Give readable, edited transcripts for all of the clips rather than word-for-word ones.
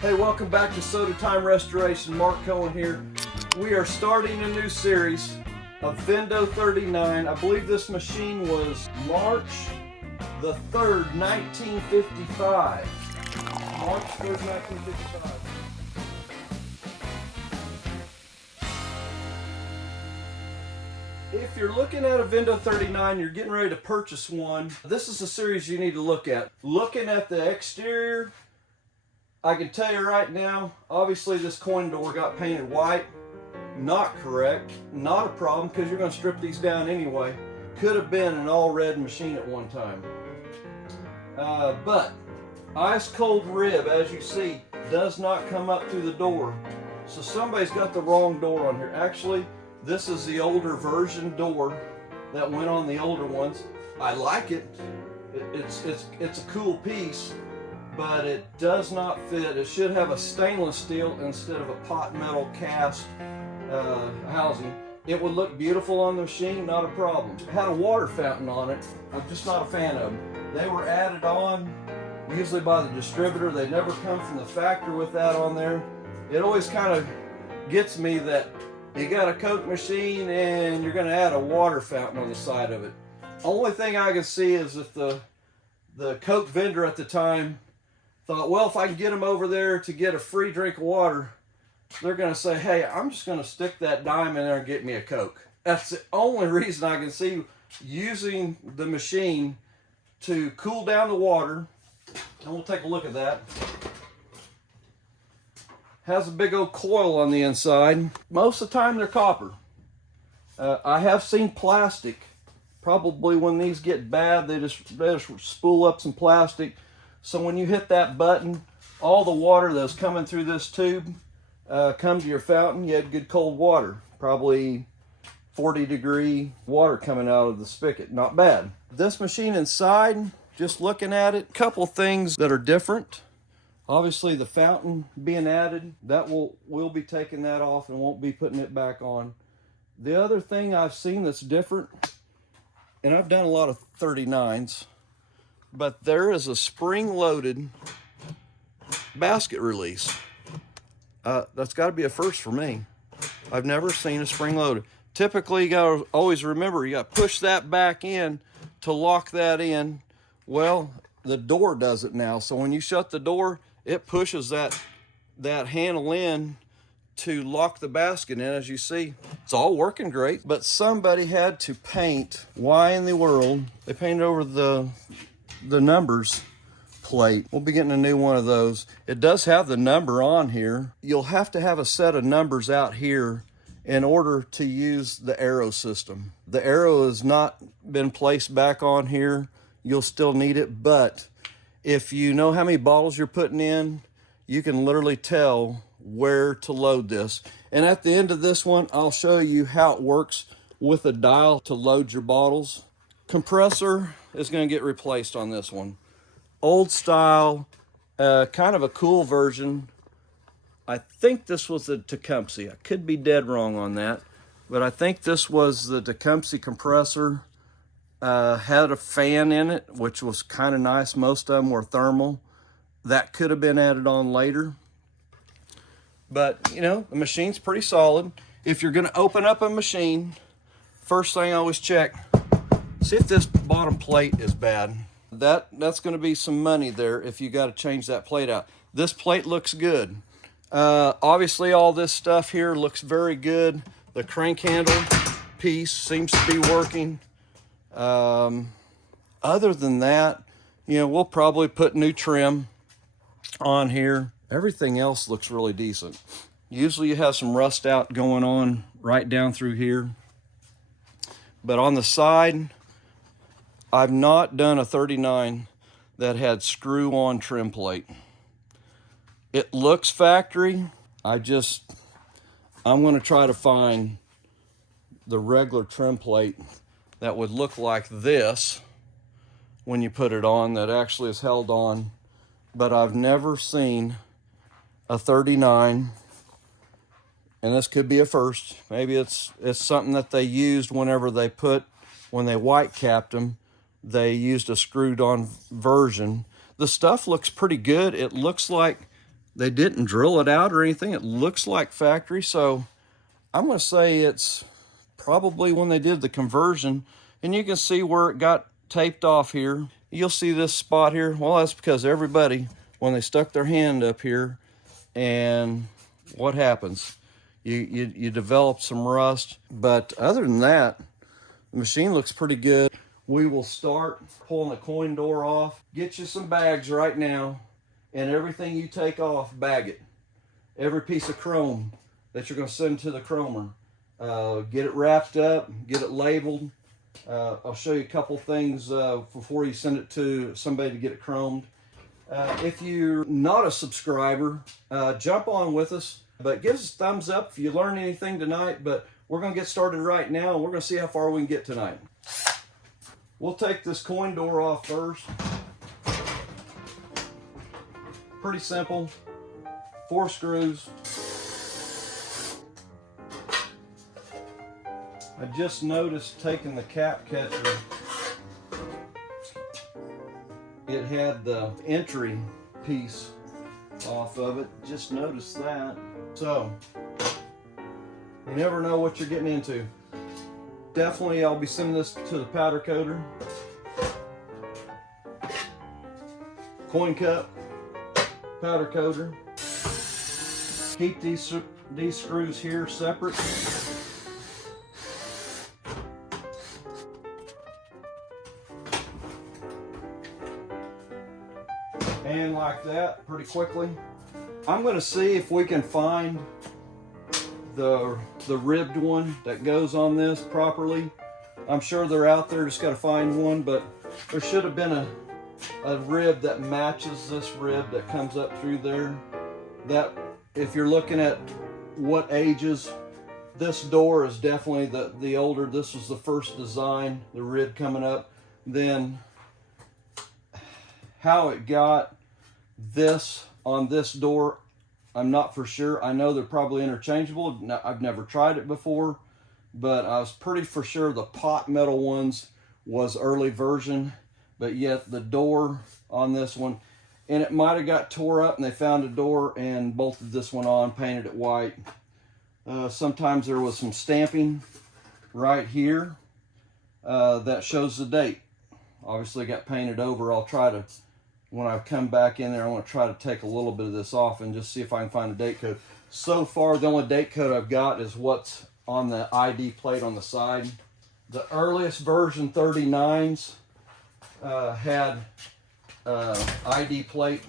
Hey, welcome back to Sodatime Restoration. Mark Cohen here. We are starting a new series of Vendo 39. I believe this machine was March the 3rd, 1955. March 3rd, 1955. If you're looking at a Vendo 39, you're getting ready to purchase one, this is a series you need to look at. Looking at the exterior, I can tell you right now, obviously this coin door got painted white. Not correct, not a problem, because you're going to strip these down anyway. Could have been an all red machine at one time. But ice cold rib, as you see, does not come up through the door. So somebody's got the wrong door on here. Actually, this is the older version door that went on the older ones. I like it. It's a cool piece, but it does not fit. It should have a stainless steel instead of a pot metal cast housing. It would look beautiful on the machine, not a problem. It had a water fountain on it. I'm just not a fan of them. They were added on usually by the distributor. They never come from the factory with that on there. It always kind of gets me that you got a Coke machine and you're going to add a water fountain on the side of it. Only thing I can see is if the Coke vendor at the time thought, well, if I can get them over there to get a free drink of water, they're going to say, hey, I'm just going to stick that dime in there and get me a Coke. That's the only reason I can see using the machine to cool down the water. And we'll take a look at that. Has a big old coil on the inside. Most of the time they're copper. I have seen plastic. Probably when these get bad, they just spool up some plastic. So when you hit that button, all the water that's coming through this tube come to your fountain. You had good cold water, probably 40-degree water coming out of the spigot. Not bad. This machine inside, just looking at it, a couple things that are different. Obviously the fountain being added, that we'll be taking that off and won't be putting it back on. The other thing I've seen that's different, and I've done a lot of 39s, but there is a spring-loaded basket release. That's got to be a first for me. I've never seen a spring-loaded. Typically, you got to always remember, you got to push that back in to lock that in. Well, the door does it now. So when you shut the door, it pushes that handle in to lock the basket in. As you see, it's all working great, but somebody had to paint. Why in the world? They painted over the numbers plate. We'll be getting a new one of those. It does have the number on here. You'll have to have a set of numbers out here in order to use the arrow system. The arrow has not been placed back on here. You'll still need it, but if you know how many bottles you're putting in, you can literally tell where to load this. And at the end of this one, I'll show you how it works with a dial to load your bottles. Compressor is going to get replaced on this one. Old style, kind of a cool version. I think this was the Tecumseh. I could be dead wrong on that, but I think this was the Tecumseh compressor. Had a fan in it, which was kind of nice. Most of them were thermal. That could have been added on later. But, you know, the machine's pretty solid. If you're going to open up a machine, first thing I always check, see if this bottom plate is bad. That's going to be some money there if you got to change that plate out. This plate looks good. Obviously, all this stuff here looks very good. The crank handle piece seems to be working. Other than that, you know, we'll probably put new trim on here. Everything else looks really decent. Usually you have some rust out going on right down through here. But on the side, I've not done a 39 that had screw-on trim plate. It looks factory. I'm going to try to find the regular trim plate that would look like this when you put it on, that actually is held on. But I've never seen a 39, and this could be a first. Maybe it's something that they used when they white capped them. They used a screwed on version. The stuff looks pretty good. It looks like They didn't drill it out or anything. It looks like factory, so I'm going to say it's probably when they did the conversion. And you can see where it got taped off here. You'll see this spot here. Well, that's because everybody, when they stuck their hand up here, and what happens? You develop some rust. But other than that, the machine looks pretty good. We will start pulling the coin door off. Get you some bags right now, and everything you take off, bag it. Every piece of chrome that you're going to send to the chromer. Get it wrapped up, get it labeled. I'll show you a couple things before you send it to somebody to get it chromed. If you're not a subscriber, jump on with us, but give us a thumbs up if you learned anything tonight. But we're going to get started right now, and we're going to see how far we can get tonight. We'll take this coin door off first. Pretty simple. 4 screws. I just noticed taking the cap catcher, it had the entry piece off of it. Just noticed that. So, you never know what you're getting into. Definitely I'll be sending this to the powder coater. Coin cup, powder coater. Keep these screws here separate. And like that, pretty quickly. I'm going to see if we can find the ribbed one that goes on this properly. I'm sure they're out there, just got to find one, but there should have been a rib that matches this rib that comes up through there. That, if you're looking at what ages, this door is definitely the older. This was the first design, the rib coming up. Then how it got this on this door, I'm not for sure. I know they're probably interchangeable. I've never tried it before, but I was pretty for sure the pot metal ones was early version, but yet the door on this one, and it might have got tore up and they found a door and bolted this one on, painted it white. Sometimes there was some stamping right here that shows the date. Obviously got painted over. I'll try to, when I come back in there, I'm going to try to take a little bit of this off and just see if I can find a date code. So far, the only date code I've got is what's on the ID plate on the side. The earliest version 39s had ID plate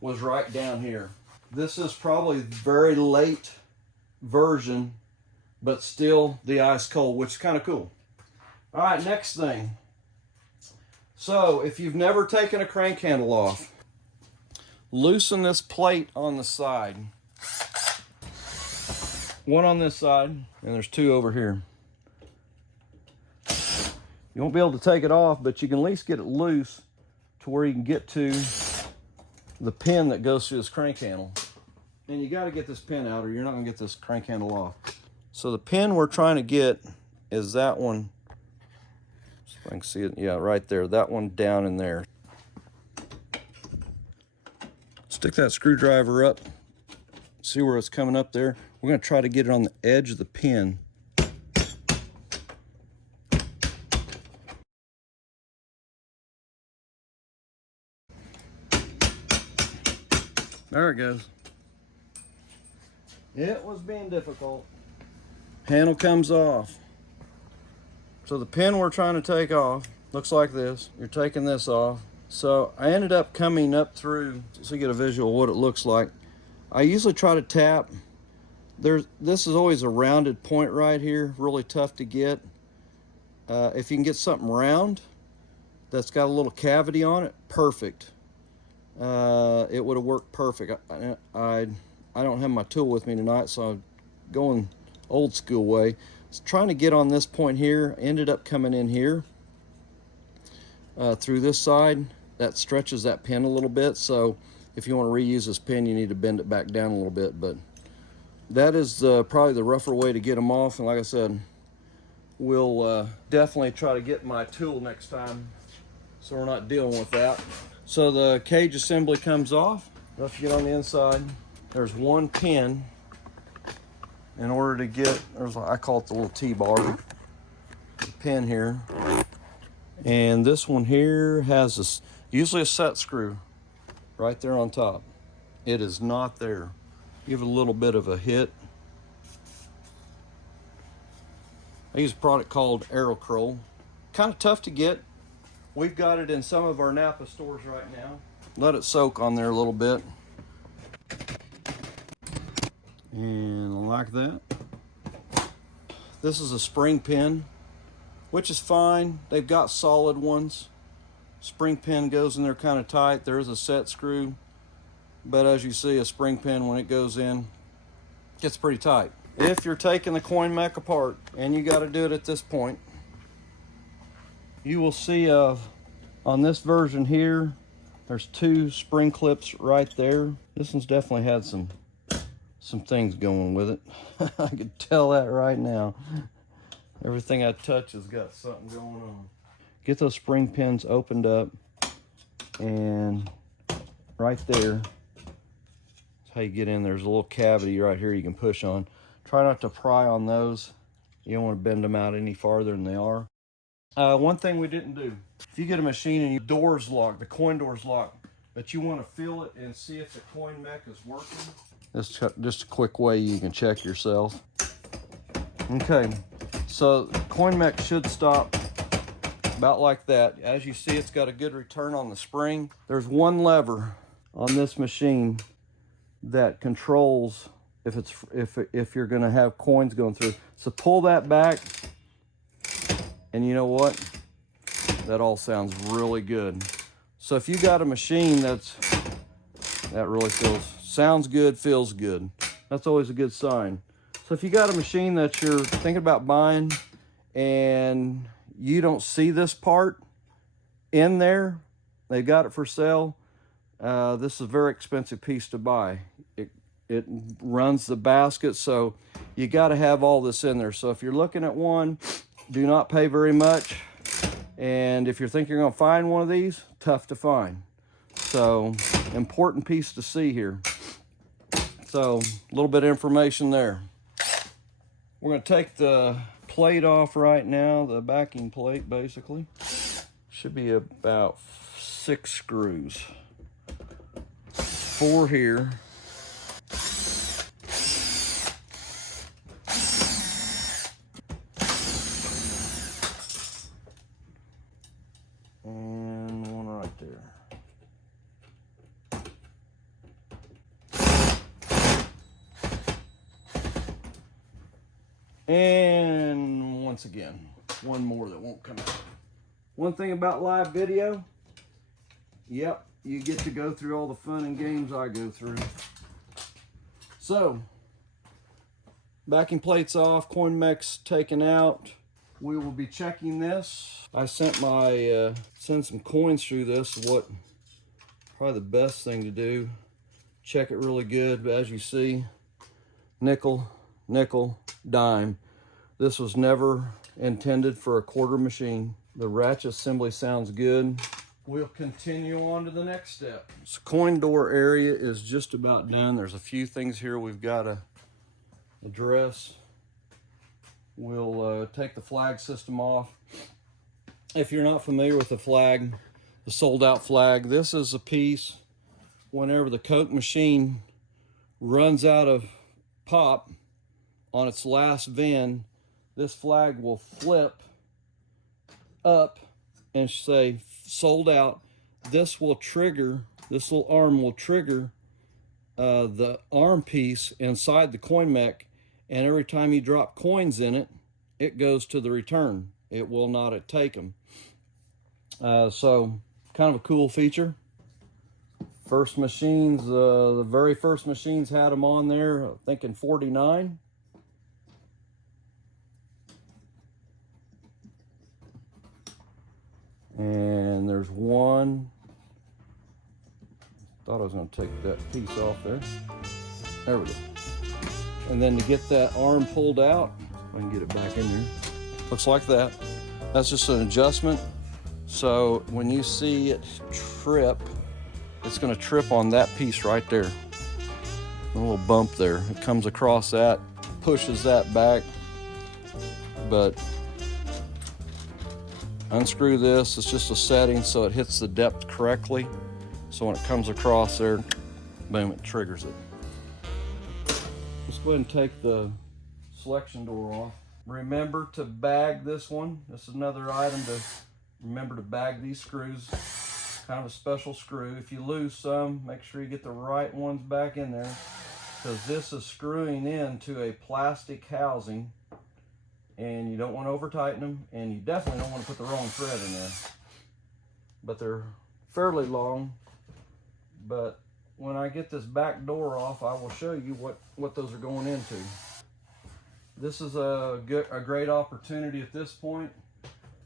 was right down here. This is probably very late version, but still the ice cold, which is kind of cool. All right, next thing. So if you've never taken a crank handle off, loosen this plate on the side. One on this side, and there's 2 over here. You won't be able to take it off, but you can at least get it loose to where you can get to the pin that goes through this crank handle. And you got to get this pin out or you're not going to get this crank handle off. So the pin we're trying to get is that one. So I can see it, yeah, right there. That one down in there. Stick that screwdriver up. See where it's coming up there. We're going to try to get it on the edge of the pin. There it goes. It was being difficult. Handle comes off. So the pin we're trying to take off looks like this. You're taking this off. So I ended up coming up through, so you get a visual of what it looks like. I usually try to tap. This is always a rounded point right here, really tough to get. If you can get something round that's got a little cavity on it, perfect. It would have worked perfect. I don't have my tool with me tonight, so I'm going old school way. Trying to get on this point here, ended up coming in here through this side. That stretches that pin a little bit, so if you want to reuse this pin, you need to bend it back down a little bit. But that is probably the rougher way to get them off. And like I said, we'll definitely try to get my tool next time so we're not dealing with that. So the cage assembly comes off. Let's get on the inside. There's one pin in order to get, I call it the little T-bar, pin here. And this one here has this, usually a set screw right there on top. It is not there. Give it a little bit of a hit. I use a product called Aerocurl. Kind of tough to get. We've got it in some of our Napa stores right now. Let it soak on there a little bit. And like that. This is a spring pin, which is fine. They've got solid ones. Spring pin goes in there kind of tight. There is a set screw, but as you see, a spring pin, when it goes in, gets pretty tight. If you're taking the coin mech apart, and you got to do it at this point, you will see on this version here, there's two spring clips right there. This one's definitely had some things going with it. I could tell that right now. Everything I touch has got something going on. Get those spring pins opened up, and right there, that's how you get in. There's a little cavity right here you can push on. Try not to pry on those. You don't want to bend them out any farther than they are. One thing we didn't do, if you get a machine and your door's locked, the coin door's locked, but you want to feel it and see if the coin mech is working, that's just a quick way you can check yourself. Okay, so coin mech should stop about like that. As you see, it's got a good return on the spring. There's one lever on this machine that controls if you're going to have coins going through. So pull that back, and you know what? That all sounds really good. So if you got a machine that really sounds good, feels good, that's always a good sign. So if you got a machine that you're thinking about buying and you don't see this part in there, they've got it for sale, this is a very expensive piece to buy. It runs the basket, so you got to have all this in there. So if you're looking at one, do not pay very much. And if you're thinking you're going to find one of these, tough to find. So important piece to see here. So a little bit of information there. We're going to take the plate off right now, the backing plate basically. Should be about 6 screws. 4 here. And one right there. And once again, one more that won't come out. One thing about live video, yep, you get to go through all the fun and games I go through. So, backing plates off, coin mechs taken out. We will be checking this. I sent send some coins through this. What probably the best thing to do. Check it really good. But as you see, nickel, nickel, dime. This was never intended for a quarter machine. The ratchet assembly sounds good. We'll continue on to the next step. This coin door area is just about done. There's a few things here we've got to address. We'll take the flag system off. If you're not familiar with the flag, the sold out flag, this is a piece whenever the Coke machine runs out of pop on its last VIN, this flag will flip up and say sold out. This will trigger, this little arm will trigger the arm piece inside the coin mech, and every time you drop coins in it, it goes to the return. It will not take them. So kind of a cool feature. First machines, the very first machines had them on there, I think in 49. And there's one. Thought I was going to take that piece off there. There we go. And then to get that arm pulled out, I can get it back in there. Looks like that. That's just an adjustment. So when you see it trip, it's going to trip on that piece right there. A little bump there. It comes across that, pushes that back. But unscrew this. It's just a setting so it hits the depth correctly. So when it comes across there, boom, it triggers it. Let's go ahead and take the selection door off. Remember to bag this one. This is another item to remember to bag these screws. Kind of a special screw. If you lose some, make sure you get the right ones back in there, because this is screwing into a plastic housing and you don't want to over tighten them, and you definitely don't want to put the wrong thread in there. But they're fairly long. But when I get this back door off, I will show you what those are going into. This is a great opportunity at this point.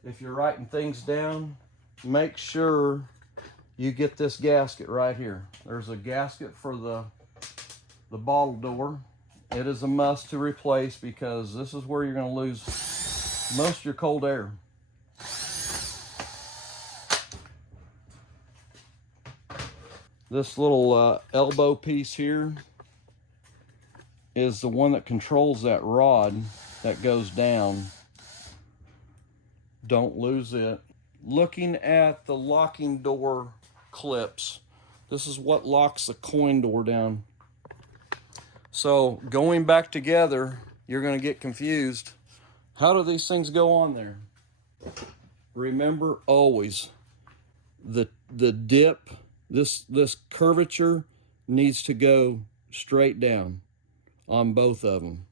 If you're writing things down, make sure you get this gasket right here. There's a gasket for the bottle door. It is a must to replace, because this is where you're going to lose most of your cold air. This little elbow piece here is the one that controls that rod that goes down. Don't lose it. Looking at the locking door clips, this is what locks the coin door down. So going back together, you're going to get confused. How do these things go on there? Remember always, the dip, this curvature needs to go straight down on both of them.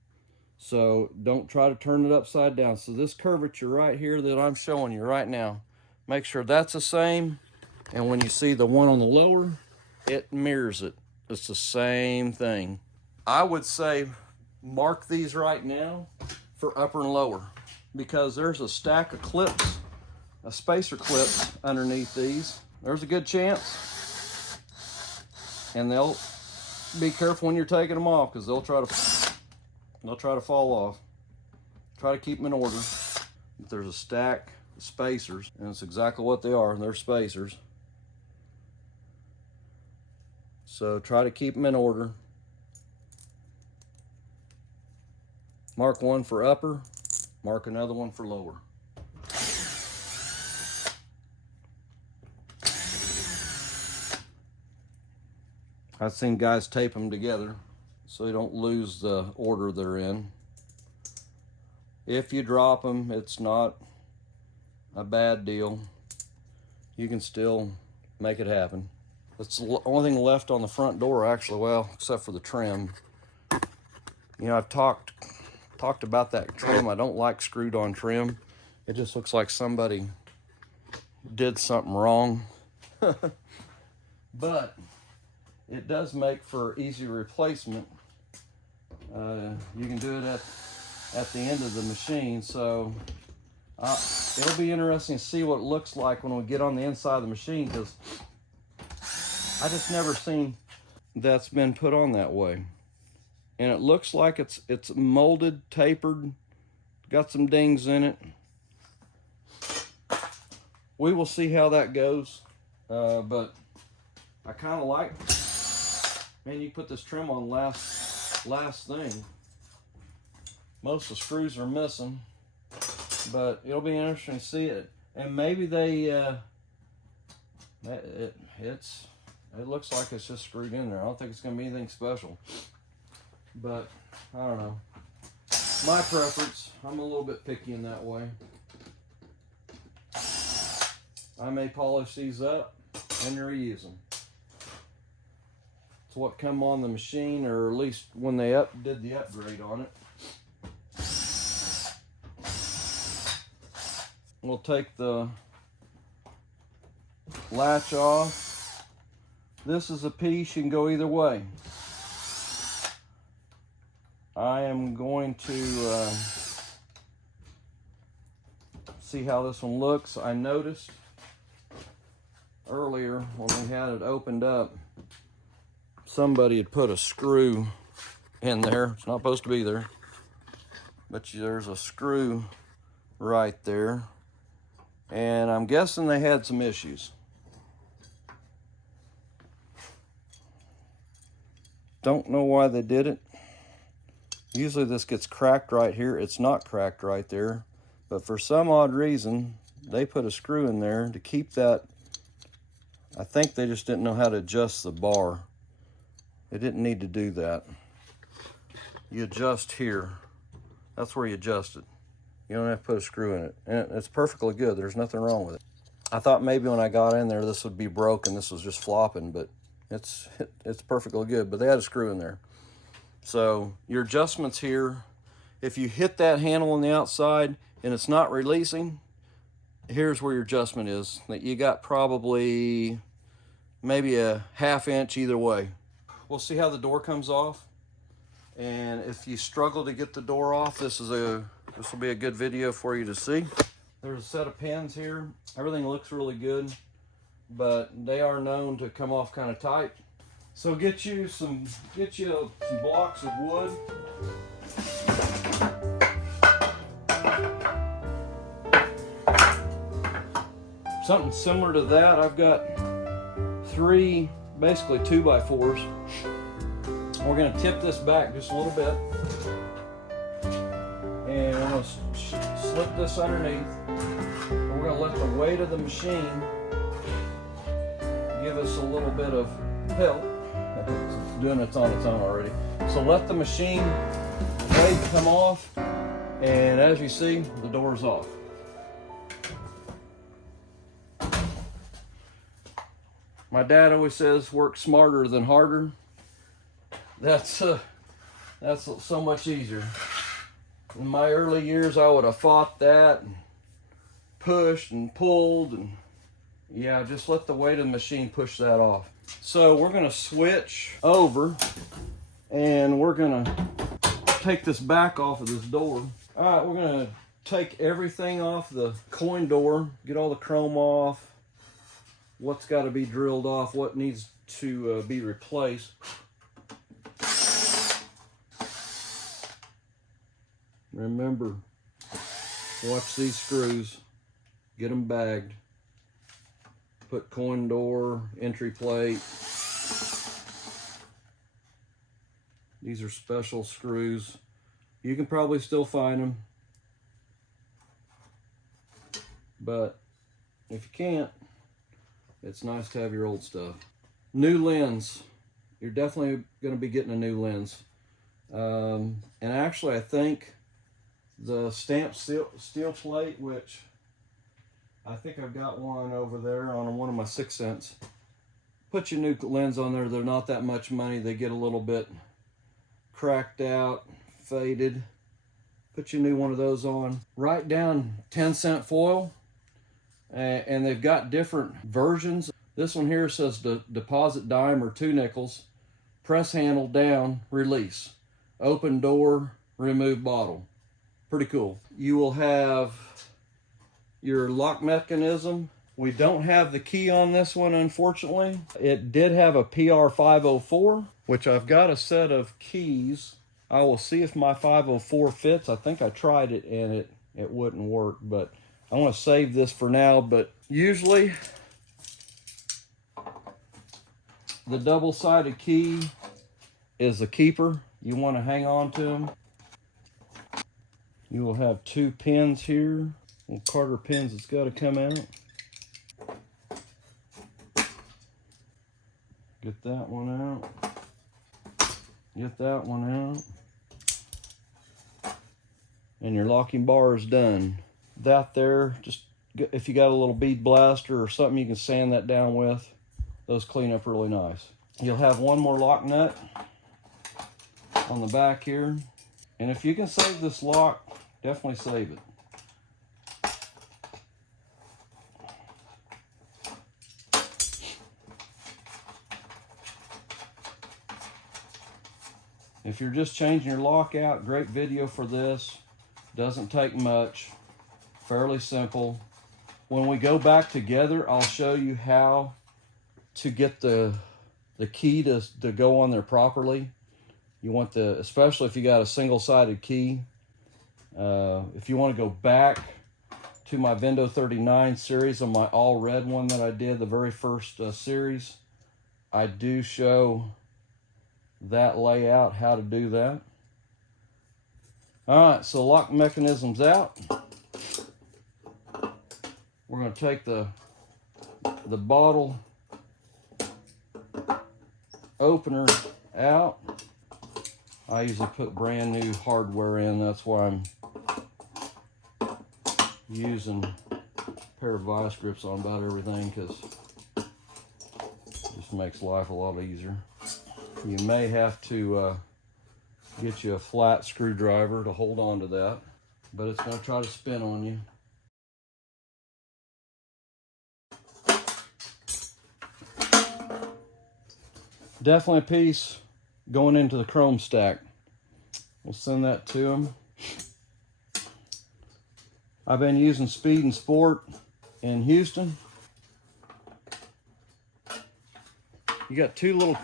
So don't try to turn it upside down. So this curvature right here that I'm showing you right now, make sure that's the same. And when you see the one on the lower, it mirrors it. It's the same thing. I would say mark these right now for upper and lower, because there's a stack of clips, a spacer clips underneath these. There's a good chance. And they'll be careful when you're taking them off, because they'll try to fall off. Try to keep them in order. If there's a stack of spacers, and it's exactly what they are, they're spacers. So try to keep them in order. Mark one for upper, mark another one for lower. I've seen guys tape them together so you don't lose the order they're in. If you drop them, it's not a bad deal. You can still make it happen. That's the only thing left on the front door, actually, well, except for the trim. You know, I've talked about that trim. I don't like screwed on trim. It just looks like somebody did something wrong. But it does make for easy replacement. You can do it at the end of the machine. So it'll be interesting to see what it looks like when we get on the inside of the machine, because I just never seen that's been put on that way. And it looks like it's molded, tapered, got some dings in it. We will see how that goes. But I kind of like, man, you put this trim on last thing. Most of the screws are missing, but it'll be interesting to see it. And maybe they, it looks like it's just screwed in there. I don't think it's going to be anything special. But, I don't know. My preference, I'm a little bit picky in that way. I may polish these up and reuse them. It's what come on the machine, or at least when they did the upgrade on it. We'll take the latch off. This is a piece, you can go either way. I am going to see how this one looks. I noticed earlier when we had it opened up, somebody had put a screw in there. It's not supposed to be there, but there's a screw right there, and I'm guessing they had some issues. Don't know why they did it. Usually this gets cracked right here. It's not cracked right there. But for some odd reason, they put a screw in there to keep that. I think they just didn't know how to adjust the bar. They didn't need to do that. You adjust here. That's where you adjust it. You don't have to put a screw in it. And it's perfectly good. There's nothing wrong with it. I thought maybe when I got in there this would be broken. This was just flopping, but it's perfectly good. But they had a screw in there. So your adjustments here, if you hit that handle on the outside and it's not releasing, here's where your adjustment is. That you got probably maybe a 1/2 inch either way. We'll see how the door comes off. And if you struggle to get the door off, this will be a good video for you to see. There's a set of pins here. Everything looks really good, but they are known to come off kind of tight. So get you some blocks of wood. Something similar to that. I've got 3, basically 2x4s. We're going to tip this back just a little bit, and we're going to slip this underneath. We're going to let the weight of the machine give us a little bit of help. It's doing it on its own already. So let the machine weight come off, and as you see, the door's off. My dad always says, work smarter than harder. That's so much easier. In my early years, I would have fought that and pushed and pulled, and yeah, just let the weight of the machine push that off. So we're gonna switch over and we're gonna take this back off of this door. All right, we're gonna take everything off the coin door, get all the chrome off, what's got to be drilled off, what needs to be replaced. Remember, watch these screws, get them bagged. Put coin door, entry plate. These are special screws. You can probably still find them, but if you can't, it's nice to have your old stuff. New lens. You're definitely going to be getting a new lens. And actually, I think the stamped steel plate, which I think I've got one over there on one of my 6 cents. Put your new lens on there. They're not that much money. They get a little bit cracked out, faded. Put your new one of those on. Write down 10-cent foil. And they've got different versions. This one here says deposit dime or 2 nickels. Press handle down, release. Open door, remove bottle. Pretty cool. You will have your lock mechanism. We don't have the key on this one, unfortunately. It did have a PR504, which I've got a set of keys. I will see if my 504 fits. I think I tried it and it wouldn't work, but I want to save this for now. But usually the double-sided key is a keeper. You want to hang on to them. You will have 2 pins here. Little Carter pins that's got to come out. Get that one out. Get that one out. And your locking bar is done. That there, just if you got a little bead blaster or something you can sand that down with, those clean up really nice. You'll have one more lock nut on the back here. And if you can save this lock, definitely save it. If you're just changing your lock out, great video for this. Doesn't take much, fairly simple. When we go back together, I'll show you how to get the key to go on there properly. You want especially if you got a single-sided key. If you want to go back to my Vendo 39 series on my all red one that I did, the very first series, I do show that layout, how to do that. All right, so lock mechanism's out. We're going to take the bottle opener out. I usually put brand new hardware in. That's why I'm using a pair of vice grips on about everything, because it just makes life a lot easier. You may have to get you a flat screwdriver to hold on to that, but it's going to try to spin on you. Definitely a piece going into the chrome stack. We'll send that to them. I've been using Speed and Sport in Houston. You got two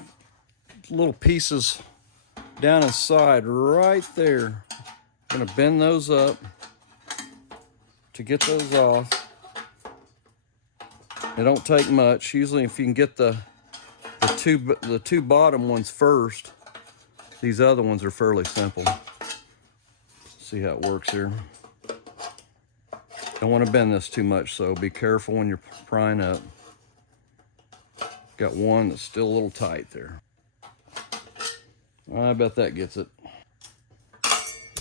little pieces down inside right there. I'm gonna bend those up to get those off. It don't take much. Usually if you can get the two bottom ones first, these other ones are fairly simple. See how it works here. Don't want to bend this too much, so be careful when you're prying up. Got one that's still a little tight there. I bet that gets it.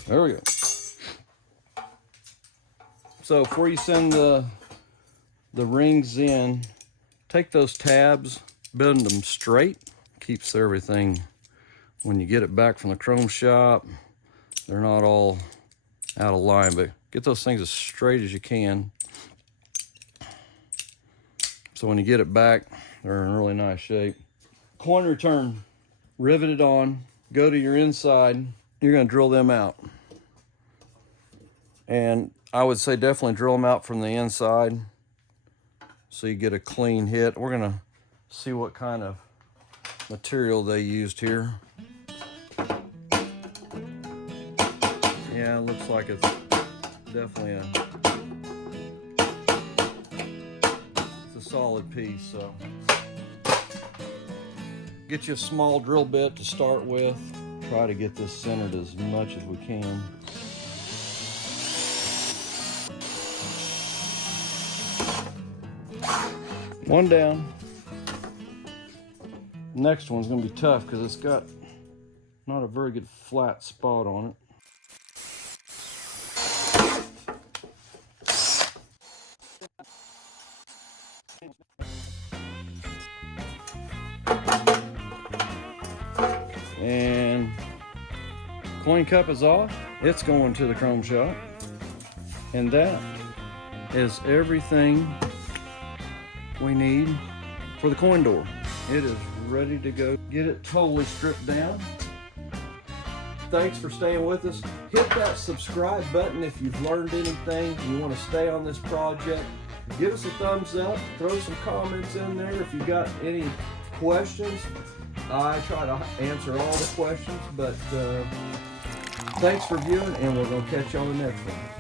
There we go. So before you send the rings in, take those tabs, bend them straight. Keeps everything, when you get it back from the chrome shop, they're not all out of line, but get those things as straight as you can. So when you get it back, they're in really nice shape. Coin return, riveted on, go to your inside, you're gonna drill them out. And I would say definitely drill them out from the inside so you get a clean hit. We're gonna see what kind of material they used here. Yeah, it looks like it's definitely it's a solid piece. So get you a small drill bit to start with. Try to get this centered as much as we can. One down. Next one's gonna be tough because it's got not a very good flat spot on it. And coin cup is off. It's going to the chrome shop. And that is everything we need for the coin door. It is ready to go. Get it totally stripped down. Thanks for staying with us. Hit that subscribe button if you've learned anything and you want to stay on this project. Give us a thumbs up. Throw some comments in there if you've got any questions. I try to answer all the questions, but thanks for viewing, and we're going to catch you on the next one.